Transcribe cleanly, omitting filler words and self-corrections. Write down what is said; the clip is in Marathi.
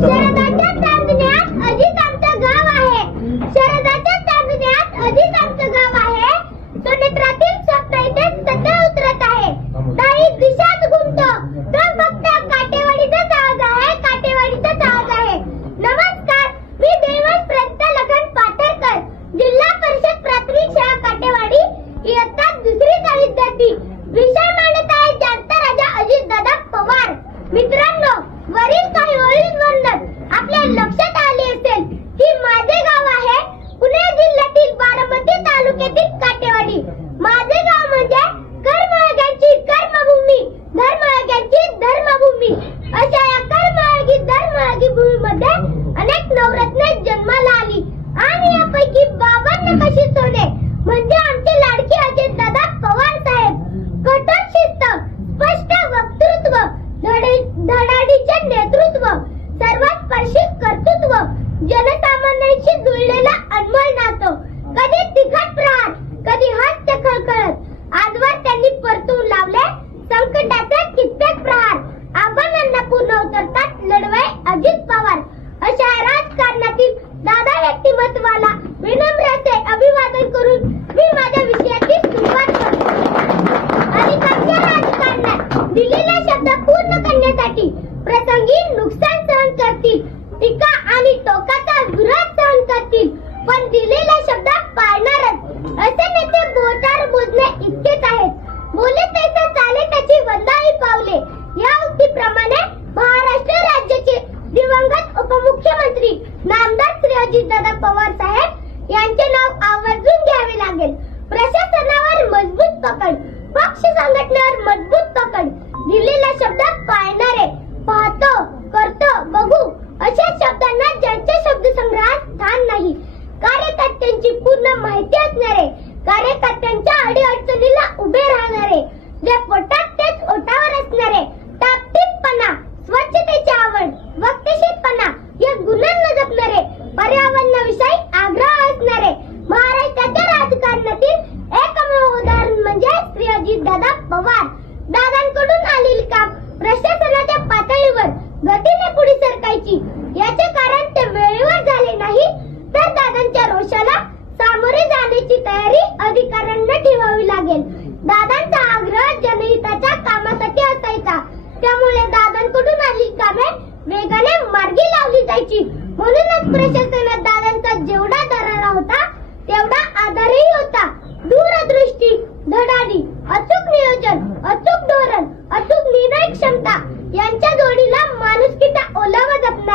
शरदाच्या चांदण्यात अजित आमचं गाव आहे. शरदाच्या चांदण्यात अजित आमचं गाव आहे. सोनेत्रातील स्वप्न इथे सतत उतरत आहे. काही दिशाच घुमतो तो फक्त काटेवाडीचाच आवाज आहे. काटेवाडीचाच आवाज आहे. नमस्कार, मी देवश प्रंत लखन पाथरकर, जिल्हा परिषद प्राथमिक शाळा काटेवाडी, इयत्ता दुसरीचा विद्यार्थी. विषय मांडत आहे जाणता राजा अजितदादा पवार. मित्रांनो, वरील काही ओळींवरून आपल्या लक्षात आले असेल की माझे गाव आहे पुणे जिल्ह्यातील बारामती तालुक्यातील काटेवाडी. माझे गाव म्हणजे कर्मयोग्यांची कर्मभूमी, धर्मयोग्यांची धर्मभूमी. अशा या कर्मयोगी धर्मयोगी भूमीमध्ये अनेक नवरत्ने जन्माला आली आणि यापैकी बाबांना कशी सोने म्हणजे आमचे लाडके अजितदादा पवार साहेब. कठोर शिस्त, स्पष्ट वक्तृत्व, धडाडीचे नेतृत्व, सर्वस्पर्शी कर्तृत्व, जनसामान्यांशी जुळलेला अनमोल नातं. कधी तिखट प्रहार, कधी हास्य खळखळत, आजवर त्यांनी परतून लावले संकटाचे कित्येक प्रहार. आव्हानांना पूर्ण उतरतात लढवय अजित पवार. अशा राजकारणातील दादा व्यक्तिमत्वाला विनम्रते अभिवादन करून मी माझ्या विषयाची सुरुवात करतो. आणि त्यांच्या राजकारणात दिलेला शब्द पूर्ण करण्यासाठी प्रसंगी नुकसान सहन करतील, टीका आणि टोकाचा विरोध सहन करतील, पण दिलेला शब्द पाळणारच. असे नेते बोटावर मोजणे इतकेच आहेत. बोले तैसे चाले त्याची वंदाळी पावले. या उक्तीप्रमाणे महाराष्ट्र राज्याचे दिवंगत उपमुख्यमंत्री नामदार श्री अजितदादा पवार साहेब यांचे नाव आवर्जून घ्यावे लागेल. प्रशासनावर मजबूत पकड, पक्ष संघटनेवर मजबूत पकड, दिलेला शब्द पाळणारे, पाहतो, करतो, बघू अशा शब्दांना ज्यांच्या शब्दसंग्रहात स्थान नाही. कार्यकर्त्यांची पूर्ण माहिती असणारे, कार्यकर्त्यांच्या अडीअडचणीला उभे राहणारे, जे पोटात तेच ओठावर असणारे, टापटीपणा, स्वच्छतेची आवड, वक्तशीरपणा या गुणांना जपणारे, पर्यावरणाविषयी आग्रह असणारे. महाराष्ट्राच्या राजकारणातील एकमेव उदाहरण म्हणजे श्री अजितदादा पवार. दादांकडून आलेली काम प्रशासनाच्या पातळीवर गतीने पुढे सरकायची. याचे कारण ते वेळेवर झाले नाही, तर दादांच्या रोषाला सामोरे जाण्याची तयारी अधिकाऱ्यांना ठेवावी लागेल. दादांचा आग्रह जनहिताच्या कामासाठी असायचा, त्यामुळे दादांकडून आलेली कामे वेगाने मार्गी लावली जायची. म्हणूनच प्रशासनात दादांचा जेवढा दरारा होता तेवढा आधारही होता. दूरदृष्टी, धडाडी, अचूक नियोजन, अचूक धोरण, अचूक निर्णय क्षमता यांच्या जोडीला माणुसकीचा ओलावा जपणार